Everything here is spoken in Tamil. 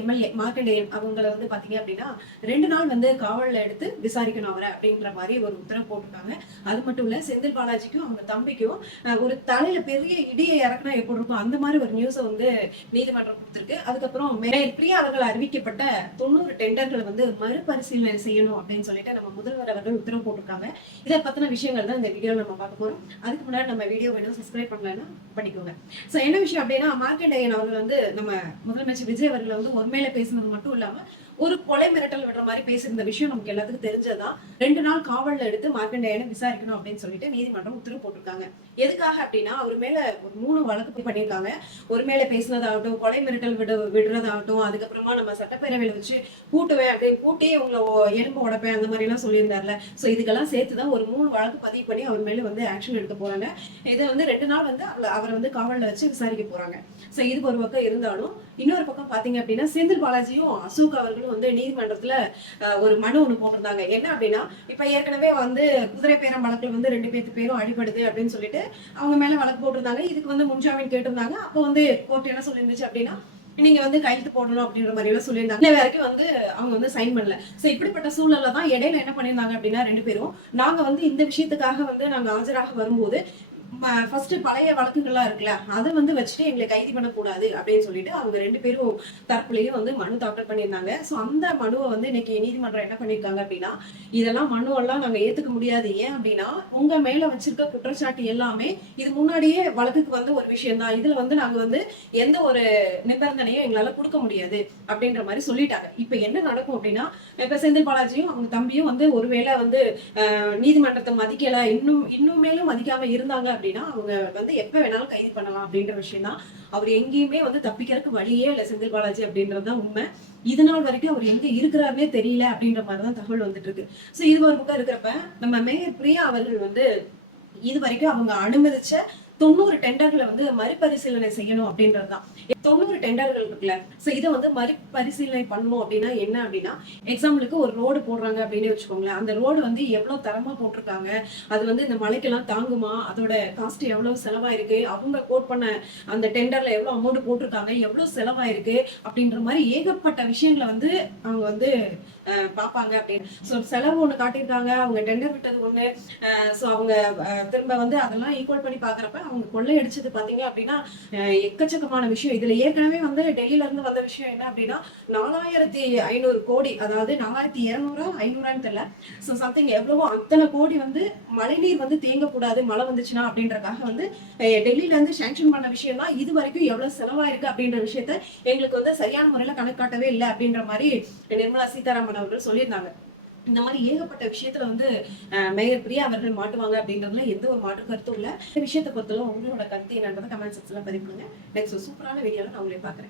எம்எல்ஏ மார்க்கண்டேயன் அவங்கள வந்து பாத்தீங்க அப்படின்னா 2 நாள் வந்து காவல்ல எடுத்து விசாரிக்கணும் அவரை அப்படின்ற மாதிரி ஒரு உத்தரவு போட்டிருக்காங்க. அது மட்டும் இல்ல, செந்தில் பாலாஜிக்கும் அவங்க தம்பிக்கும் ஒரு தலையில பெரிய இடியை இறக்குனா எப்படி இருக்கும் அந்த மாதிரி ஒரு நியூஸை வந்து நீதிமன்றம் கொடுத்திருக்கு. அதுக்கப்புறம் மேயர் பிரியா அவர்கள் அறிவிக்கப்பட்ட 90 டெண்டர்களை வந்து மறுபரிசீலனை செய்யணும் அப்படின்னு சொல்லிட்டு நம்ம முதல்வர் அவர்கள் உத்தரவு போட்டிருக்காங்க. இதை பத்தின விஷயங்கள் தான் இந்த வீடியோ நம்ம பார்க்க போறோம். அதுக்கு முன்னாடி நம்ம வீடியோ வேணும் சப்ஸ்கிரைப் பண்ணலன்னா பண்ணிக்கோங்க. சோ என்ன விஷயம் அப்படின்னா, மார்க்கண்டேயன் அவர்கள் வந்து நம்ம முதலமைச்சர் விஜய் அவர்களை வந்து உண்மையில பேசுனது மட்டும் இல்லாம ஒரு கொலை மிரட்டல் விடுற மாதிரி பேசியிருந்த விஷயம் நமக்கு எல்லாத்துக்கும் தெரிஞ்சதுதான். 2 நாள் காவல்ல எடுத்து மார்க்கண்டேயனை விசாரிக்கணும் அப்படின்னு சொல்லிட்டு நீதிமன்றம் உத்தரவு போட்டிருக்காங்க. எதுக்காக அப்படின்னா, அவர் மேல ஒரு 3 வழக்கு பண்ணியிருக்காங்க. ஒரு மேல பேசினதாகட்டும், கொலை மிரட்டல் விடுறதாகட்டும், அதுக்கப்புறமா நம்ம சட்டப்பேரவையில வச்சு கூட்டுவேன் அப்படின்னு கூட்டி உங்களை எலும்பு உடைப்பேன் அந்த மாதிரி எல்லாம் சொல்லியிருந்தாருல. சோ இதுக்கெல்லாம் சேர்த்துதான் ஒரு 3 வழக்கு பதிவு பண்ணி அவர் மேல வந்து ஆக்ஷன் எடுக்க போறாங்க. இதை வந்து 2 நாள் வந்து அவரை வந்து காவல்ல வச்சு விசாரிக்க போறாங்க. சோ இது ஒரு பக்கம் இருந்தாலும், இன்னொரு பக்கம் பாத்தீங்க அப்படின்னா, செந்தில் பாலாஜியும் அசோக் அவர்களும் வந்து நீதிமன்றத்துல ஒரு மனு ஒண்ணு போட்டிருந்தாங்க. என்ன அப்படின்னா, இப்ப ஏற்கனவே வந்து குதிரை பேரம் வழக்குல வந்து 2 பேரும் அடிபடுது அப்படின்னு சொல்லிட்டு அவங்க மேல வழக்கு போட்டிருந்தாங்க. இதுக்கு வந்து முன்ஜாமீன் கேட்டிருந்தாங்க. அப்போ வந்து கோர்ட் என்ன சொல்லிருந்துச்சு அப்படின்னா, நீங்க வந்து கையெழுத்து போடணும் அப்படின்ற மாதிரி எல்லாம் சொல்லியிருந்தாங்க. இன்ன வரைக்கும் வந்து அவங்க வந்து சைன் பண்ணல. சோ இப்படிப்பட்ட சூழல்ல தான் இடையில என்ன பண்ணிருந்தாங்க அப்படின்னா, 2 பேரும் நாங்க வந்து இந்த விஷயத்துக்காக வந்து நாங்க ஆஜராக வரும்போது ஃபர்ஸ்ட் பழைய வழக்குகள்லாம் இருக்குல்ல, அதை வந்து வச்சுட்டு எங்களை கைது பண்ணக்கூடாது அப்படின்னு சொல்லிட்டு அவங்க 2 பேரும் தரப்புலையும் வந்து மனு தாக்கல் பண்ணியிருந்தாங்க. ஸோ அந்த மனுவை வந்து இன்னைக்கு நீதிமன்றம் என்ன பண்ணியிருக்காங்க அப்படின்னா, இதெல்லாம் மனுவெல்லாம் நாங்க ஏத்துக்க முடியாது. ஏன் அப்படின்னா, உங்க மேல வச்சிருக்க குற்றச்சாட்டு எல்லாமே இது முன்னாடியே வழக்குக்கு வந்து ஒரு விஷயம் தான். இதுல வந்து நாங்க வந்து எந்த ஒரு நிபந்தனையும் எங்களால கொடுக்க முடியாது அப்படின்ற மாதிரி சொல்லிட்டாங்க. இப்ப என்ன நடக்கும் அப்படின்னா, இப்ப செந்தில் பாலாஜியும் அவங்க தம்பியும் வந்து ஒருவேளை வந்து நீதிமன்றத்தை மதிக்கல, இன்னும் மேலும் மதிக்காம இருந்தாங்க அப்படின்னா, அவங்க வந்து எப்ப வேணாலும் கைது பண்ணலாம் அப்படின்ற விஷயம் தான். அவர் எங்கேயுமே வந்து தப்பிக்கிறதுக்கு வழியே இல்லை செந்தில் பாலாஜி அப்படின்றதுதான் உண்மை. இது நாள் வரைக்கும் அவர் எங்க இருக்கிறாருன்னே தெரியல அப்படின்ற மாதிரிதான் தகவல் வந்துட்டு இருக்கு. சோ இது ஒரு பக்கம் இருக்கிறப்ப, நம்ம மேயர் பிரியா அவர்கள் வந்து இது வரைக்கும் அவங்க அனுமதிச்ச 90 டெண்டர்களை வந்து மறுபரிசீலனை செய்யணும் அப்படின்றதுதான். 90 டெண்டர்கள் இருக்குல்ல, சோ இதை வந்து மறுபரிசீலனை பண்ணணும் அப்படின்னா என்ன அப்படின்னா, எக்ஸாம்பிளுக்கு ஒரு ரோடு போடுறாங்க அப்படின்னு வச்சுக்கோங்களேன். அந்த ரோடு வந்து எவ்வளவு தரமா போட்டிருக்காங்க, அது வந்து இந்த மழைக்கெல்லாம் தாங்குமா, அதோட காஸ்ட் எவ்வளவு செலவாயிருக்கு, அவங்க கோட் பண்ண அந்த டெண்டர்ல எவ்வளவு அமௌண்ட் போட்டிருக்காங்க, எவ்வளவு செலவாயிருக்கு அப்படின்ற மாதிரி ஏகப்பட்ட விஷயங்களை வந்து அவங்க வந்து பார்ப்பாங்க அப்படின்னு. ஸோ செலவு ஒன்று காட்டியிருக்காங்க, அவங்க டெண்டர் விட்டது ஒன்று. ஸோ அவங்க திரும்ப வந்து அதெல்லாம் ஈக்குவல் பண்ணி பார்க்குறப்ப அவங்க கொள்ளையடிச்சது பார்த்தீங்க அப்படின்னா எக்கச்சக்கமான விஷயம். இதில் ஏற்கனவே வந்து டெல்லியில இருந்து வந்த விஷயம் என்ன அப்படின்னா, 4500 கோடி, அதாவது 4200 500 தெரியல, ஸோ சம்திங் எவ்வளவோ அத்தனை கோடி வந்து மழைநீர் வந்து தேங்கக்கூடாது மழை வந்துச்சுன்னா அப்படின்றக்காக வந்து டெல்லியில இருந்து சாங்ஷன் பண்ண விஷயம் தான். இது வரைக்கும் எவ்வளவு செலவாயிருக்கு அப்படின்ற விஷயத்த எங்களுக்கு வந்து சரியான முறையில கணக்காட்டவே இல்லை அப்படின்ற மாதிரி நிர்மலா சீதாராமன் அவர்கள் சொல்லியிருந்தாங்க. இந்த மாதிரி ஏகப்பட்ட விஷயத்துல வந்து மேயர் பிரியா அவர்கள் மாட்டுவாங்க அப்படின்றதுல எந்த ஒரு மாற்று கருத்தும் இல்ல. இந்த விஷயத்தை பொறுத்தவரை உங்களோட கருத்து என்னன்றதை கமெண்ட் செக்ஷன்ல பதிவு பண்ணுங்க. நெக்ஸ்ட் சூப்பரான வீடியோல நான் உங்களை பாக்குறேன்.